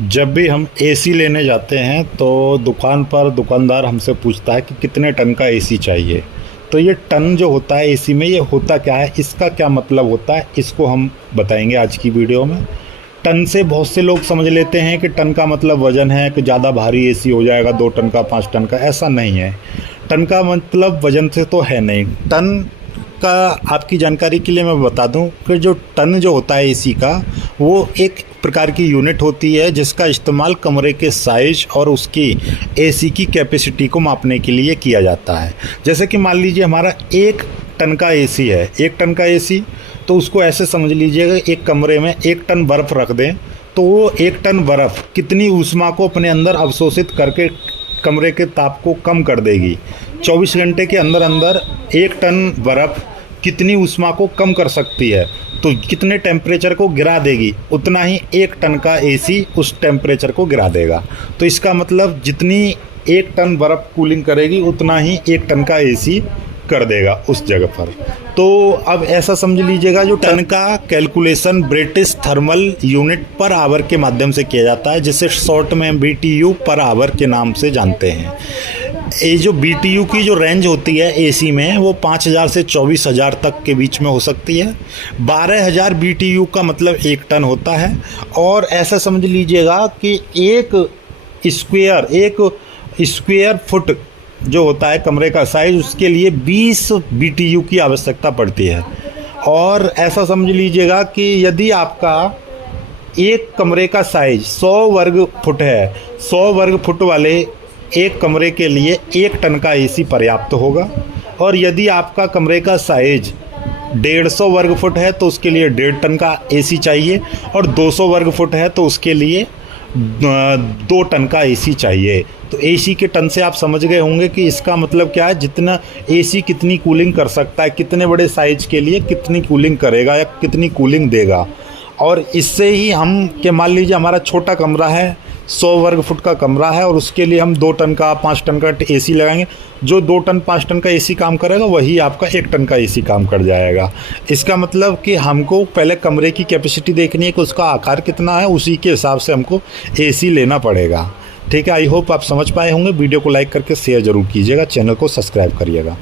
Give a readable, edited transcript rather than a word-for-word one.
जब भी हम एसी लेने जाते हैं तो दुकान पर दुकानदार हमसे पूछता है कि कितने टन का एसी चाहिए। तो ये टन जो होता है एसी में, ये होता क्या है, इसका क्या मतलब होता है, इसको हम बताएंगे आज की वीडियो में। टन से बहुत से लोग समझ लेते हैं कि टन का मतलब वज़न है कि ज़्यादा भारी एसी हो जाएगा, 2 टन का 5 टन का। ऐसा नहीं है। टन का मतलब वज़न से तो है नहीं। टन का आपकी जानकारी के लिए मैं बता दूं कि जो टन जो होता है एसी का, वो एक प्रकार की यूनिट होती है जिसका इस्तेमाल कमरे के साइज और उसकी एसी की कैपेसिटी को मापने के लिए किया जाता है। जैसे कि मान लीजिए हमारा 1 टन का एसी है, 1 टन का एसी, तो उसको ऐसे समझ लीजिएगा, एक कमरे में 1 टन बर्फ़ रख दें तो वो 1 टन बर्फ़ कितनी ऊष्मा को अपने अंदर अवशोषित करके कमरे के ताप को कम कर देगी। 24 घंटे के अंदर अंदर 1 टन बर्फ़ कितनी ऊष्मा को कम कर सकती है, तो कितने टेम्परेचर को गिरा देगी, उतना ही 1 टन का एसी उस टेम्परेचर को गिरा देगा। तो इसका मतलब जितनी 1 टन बर्फ़ कूलिंग करेगी उतना ही 1 टन का एसी कर देगा उस जगह पर। तो अब ऐसा समझ लीजिएगा, जो टन का calculation British thermal unit per hour के माध्यम से किया जाता है, जिसे शॉर्ट में BTU पर आवर के नाम से जानते हैं। ये जो BTU की जो रेंज होती है एसी में, वो 5000 से 24000 तक के बीच में हो सकती है। 12000 BTU का मतलब 1 टन होता है। और ऐसा समझ लीजिएगा कि एक स्क्वायर फुट जो होता है कमरे का साइज, उसके लिए 20 BTU की आवश्यकता पड़ती है। और ऐसा समझ लीजिएगा कि यदि आपका एक कमरे का साइज 100 वर्ग फुट है, 100 वर्ग फुट वाले एक कमरे के लिए 1 टन का एसी पर्याप्त होगा। और यदि आपका कमरे का साइज 150 वर्ग फुट है तो उसके लिए 1.5 टन का एसी चाहिए। और 200 वर्ग फुट है तो उसके लिए 2 टन का एसी चाहिए। तो एसी के टन से आप समझ गए होंगे कि इसका मतलब क्या है, जितना एसी कितनी कूलिंग कर सकता है, कितने बड़े साइज के लिए कितनी कूलिंग करेगा या कितनी कूलिंग देगा। और इससे ही हम कि मान लीजिए हमारा छोटा कमरा है, 100 वर्ग फुट का कमरा है, और उसके लिए हम 2 टन का 5 टन का एसी लगाएंगे। जो 2 टन 5 टन का एसी काम करेगा वही आपका 1 टन का एसी काम कर जाएगा। इसका मतलब कि हमको पहले कमरे की कैपेसिटी देखनी है कि उसका आकार कितना है, उसी के हिसाब से हमको एसी लेना पड़ेगा। ठीक है, आई होप आप समझ पाए होंगे। वीडियो को लाइक करके शेयर ज़रूर कीजिएगा, चैनल को सब्सक्राइब करिएगा।